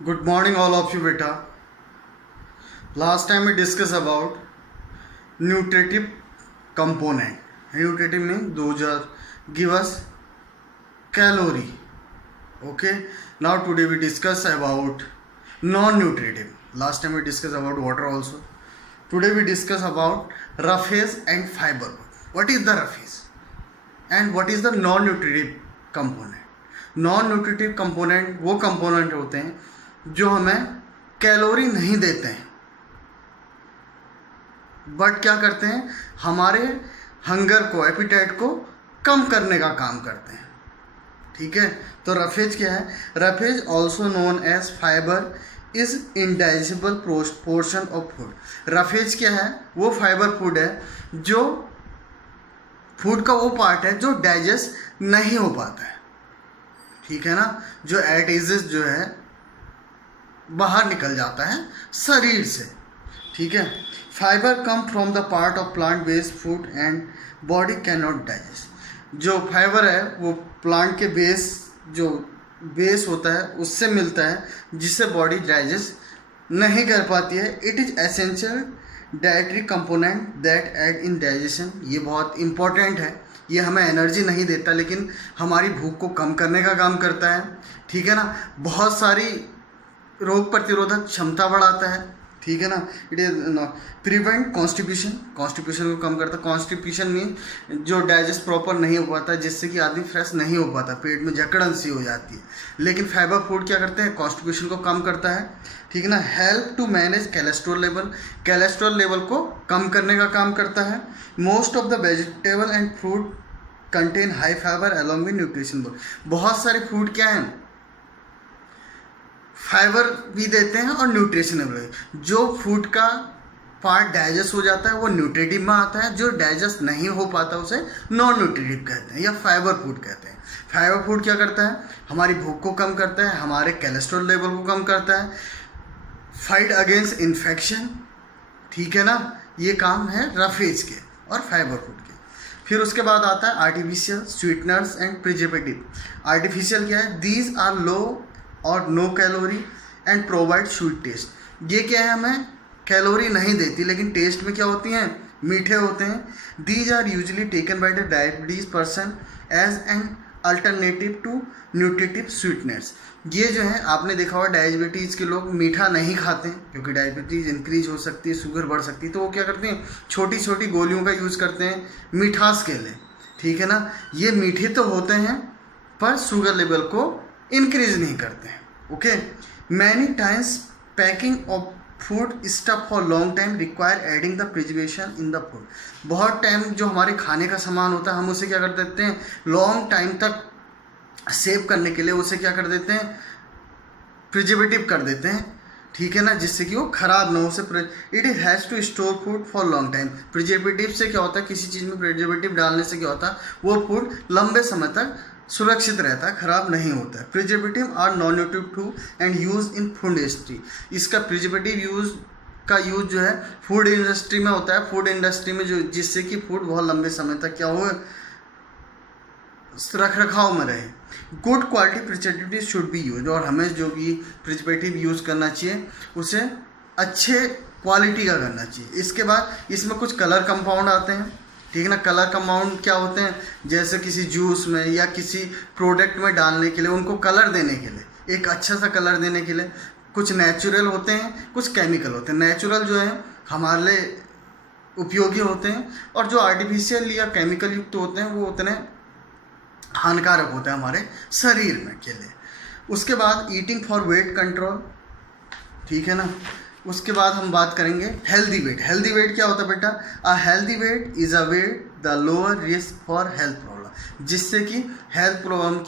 Good morning, all of you, beta. Last time we discussed about nutritive component. Nutritive means those are give us calorie. Okay. Now today we discuss about non-nutritive. Last time we discussed about water also. Today we discuss about roughage and fiber. What is the roughage and what is the non-nutritive component? Non-nutritive component वो component होते हैं जो हमें calorie नहीं देते हैं, but क्या करते हैं, हमारे हंगर को, एपिटाइट को कम करने का काम करते हैं. ठीक है. तो रफेज क्या है? Roughage also known as fibre is indigestible portion of food. Roughage क्या है? वो फाइबर फूड है जो फूड का वो पार्ट है जो डाइजेस्ट नहीं हो पाता है. ठीक है ना. जो एटेजेस जो है बाहर निकल जाता है शरीर से. ठीक है. Fibre come from the part of plant based food and body can not digest. जो फाइबर है वो प्लांट के बेस होता है उससे मिलता है जिससे बॉडी डाइजेस्ट नहीं कर पाती है. It is essential dietary component that aid in digestion. ये बहुत इंपॉर्टेंट है. ये हमें एनर्जी नहीं देता लेकिन हमारी भूख को कम करने का काम करता है. ठीक है ना. बहुत सारी रोग प्रतिरोधक क्षमता बढ़ाता है. ठीक है ना. It is prevent constipation. Constipation को कम करता है. कॉन्स्टिपेशन में जो डाइजेस्ट प्रॉपर नहीं हो पाता जिससे कि आदमी फ्रेश नहीं हो पाता, पेट में जकड़न सी हो जाती है. लेकिन फाइबर फूड क्या करते हैं? कॉन्स्टिपेशन को कम करता है. ठीक है ना. Help to manage cholesterol level. Cholesterol level को कम करने का काम करता है. Most of the vegetable and fruit contain high fibre along with nutrition. बहुत सारे फ्रूट क्या हैं, फाइबर भी देते हैं और न्यूट्रिशनेबल. जो फूड का पार्ट डाइजेस्ट हो जाता है वो न्यूट्रिटिव में आता है. जो डाइजेस्ट नहीं हो पाता उसे नॉन न्यूट्रिटिव कहते हैं या फाइबर फूड कहते हैं. फाइबर फूड क्या करता है? हमारी भूख को कम करता है, हमारे कोलेस्ट्रॉल लेवल को कम करता है, फाइट अगेंस्ट इन्फेक्शन. ठीक है ना. ये काम है रफेज के और फाइबर फूड के. फिर उसके बाद आता है artificial sweeteners and preservative. Artificial क्या है? These are low or no calorie and provide sweet taste. ये क्या है? हमें कैलोरी नहीं देती लेकिन टेस्ट में क्या होती हैं? मीठे होते हैं. These are usually taken by the diabetes person as an alternative to nutritive sweetness. ये जो है आपने देखा होगा डायबिटीज़ के लोग मीठा नहीं खाते क्योंकि डायबिटीज़ इंक्रीज हो सकती है, शुगर बढ़ सकती है. तो वो क्या करते हैं? छोटी छोटी गोलियों का यूज़ करते हैं मिठास के लिए. ठीक है ना. ये मीठे तो होते हैं पर शुगर लेवल को इंक्रीज नहीं करते हैं. Okay. Many times packing of food stuff for long time require adding the preservation in the food. बहुत टाइम जो हमारे खाने का सामान होता है हम उसे क्या कर देते हैं? लॉन्ग टाइम तक सेव करने के लिए उसे क्या कर देते हैं? प्रिजर्वेटिव कर देते हैं. ठीक है ना. जिससे कि वो ख़राब ना हो. उसे it is has to store food for long time. Preservative से क्या होता है? किसी चीज़ में प्रिजर्वेटिव डालने से क्या होता है? वो फूड लंबे समय तक सुरक्षित रहता है, ख़राब नहीं होता है. Preservative are non nutritive to and use in food industry. इसका प्रिजर्वेटिव यूज जो है फूड इंडस्ट्री में होता है. फूड इंडस्ट्री में जो जिससे कि फूड बहुत लंबे समय तक क्या हो, रख रखाव में रहे. Good quality preservative should be use. और हमें जो भी प्रिजर्वेटिव यूज़ करना चाहिए उसे अच्छे क्वालिटी का करना चाहिए. इसके बाद इसमें कुछ कलर कंपाउंड आते हैं. ठीक है ना. कलर कंपाउंड क्या होते हैं? जैसे किसी जूस में या किसी प्रोडक्ट में डालने के लिए, उनको कलर देने के लिए, एक अच्छा सा कलर देने के लिए कुछ नेचुरल होते हैं, कुछ केमिकल होते हैं. नेचुरल जो है हमारे लिए उपयोगी होते हैं और जो आर्टिफिशियल या केमिकल युक्त होते हैं वो उतने हानिकारक होता है हमारे शरीर में के लिए. उसके बाद ईटिंग फॉर वेट कंट्रोल. ठीक है ना. उसके बाद हम बात करेंगे हेल्दी वेट. हेल्दी वेट क्या होता है बेटा? A healthy weight is a weight the lower risk for health problem. जिससे कि हेल्थ प्रॉब्लम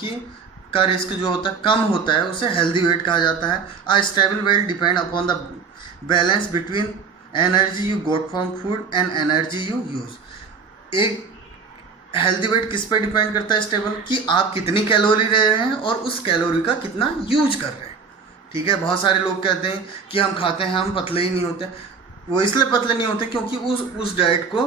का रिस्क जो होता है कम होता है उसे हेल्दी वेट कहा जाता है. A stable weight depend upon the balance between energy you got from food and energy you use. एक हेल्दी वेट किस पे डिपेंड करता है? स्टेबल, कि आप कितनी कैलोरी ले रहे हैं और उस कैलोरी का कितना यूज कर रहे हैं. ठीक है. बहुत सारे लोग कहते हैं कि हम खाते हैं हम पतले ही नहीं होते. वो इसलिए पतले नहीं होते क्योंकि उस डाइट को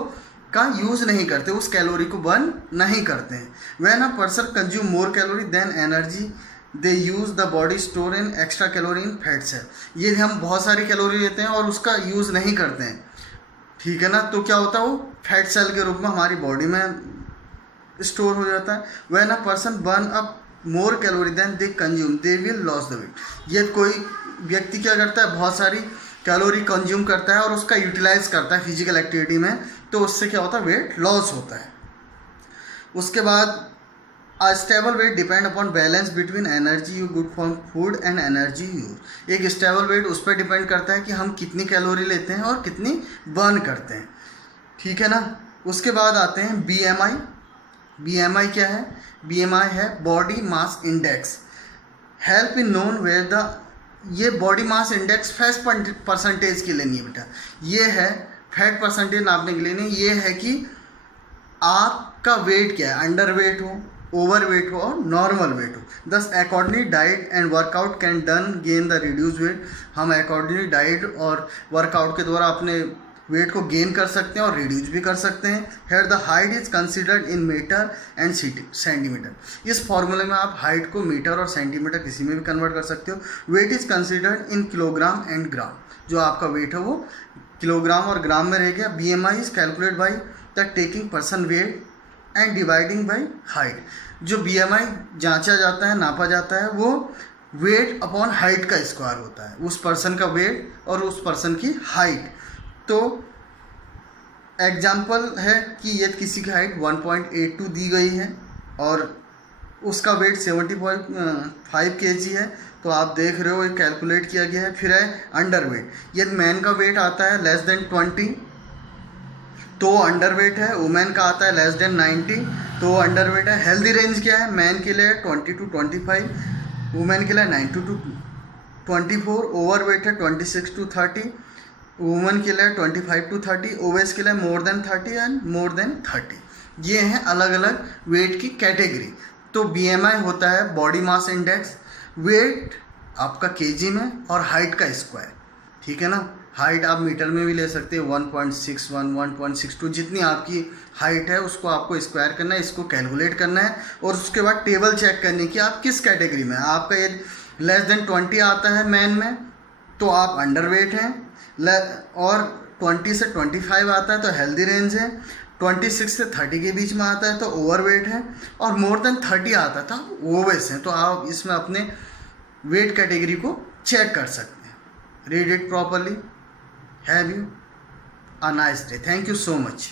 का यूज़ नहीं करते, उस कैलोरी को बर्न नहीं करते हैं. When a person consume more calorie than energy they use the body store in extra calorie in fat cell. ये हम बहुत सारी कैलोरी लेते हैं और उसका यूज़ नहीं करते हैं, ठीक है ना, तो क्या होता है वो फैट सेल के रूप में हमारी बॉडी में स्टोर हो जाता है। When a person burn up more calorie than they consume they will loss the weight. ये कोई व्यक्ति क्या करता है, बहुत सारी कैलोरी कंज्यूम करता है और उसका यूटिलाइज करता है फिजिकल एक्टिविटी में, तो उससे क्या होता है, वेट लॉस होता है। उसके बाद a stable weight depend upon balance between energy you good for food and energy use. एक स्टेबल वेट उस पर डिपेंड करता है कि हम कितनी कैलोरी लेते हैं और कितनी बर्न करते हैं, ठीक है ना। उसके बाद आते हैं BMI। BMI क्या है? BMI है body mass index. Help in known where the, ये body mass index fat percentage के लिए नहीं है बेटा, ये है फैट परसेंटेज नापने के लिए नहीं, ये है कि आपका वेट क्या है, अंडर वेट हो, ओवर वेट हो और नॉर्मल वेट हो। Thus accordingly diet and workout can done gain the reduce weight. हम अकॉर्डिंगली डाइट और वर्कआउट के द्वारा अपने वेट को गेन कर सकते हैं और रिड्यूस भी कर सकते हैं। Here the height is considered in metre and centimetre. इस फॉर्मूले में आप हाइट को मीटर और सेंटीमीटर किसी में भी कन्वर्ट कर सकते हो। Weight is considered in kilogram and gram. जो आपका वेट है वो किलोग्राम और ग्राम में रह गया। BMI is calculate by the taking person weight and dividing by height. जो BMI जांचा जाता है, नापा जाता है, वो वेट अपॉन हाइट का स्क्वायर होता है, उस पर्सन का वेट और उस पर्सन की हाइट। तो एग्जाम्पल है कि ये किसी की हाइट 1.82 दी गई है और उसका वेट 70.5 kg है, तो आप देख रहे हो ये कैलकुलेट किया गया है। फिर है अंडर वेट। यदि मैन का वेट आता है लेस देन 20 तो अंडर वेट है, वुमेन का आता है लेस देन 90 तो अंडर वेट है। हेल्दी रेंज क्या है? मैन के लिए 20 to 25, वुमेन के लिए 9 to 24, ओवर वेट है 26 to 30, वुमेन के लिए 25 to 30, ओवेस के लिए more than 30 and more than 30। ये हैं अलग अलग वेट की कैटेगरी। तो BMI होता है बॉडी मास इंडेक्स, वेट आपका केजी में और हाइट का स्क्वायर, ठीक है ना। हाइट आप मीटर में भी ले सकते हैं, 1.61, 1.62, जितनी आपकी हाइट है उसको आपको स्क्वायर करना है, इसको कैलकुलेट करना है और उसके बाद टेबल चेक करनी कि आप किस कैटेगरी में हैं। आपका ये लेस देन 20 आता है मैन में तो आप अंडर वेट हैं, और 20 से 25 आता है तो हेल्दी रेंज है, 26 से 30 के बीच में आता है तो ओवर वेट है, और मोर देन 30 आता है तो आप ओवेस हैं। तो आप इसमें अपने वेट कैटेगरी को चेक कर सकते हैं। Read it properly. Have you a nice day. Thank you so much.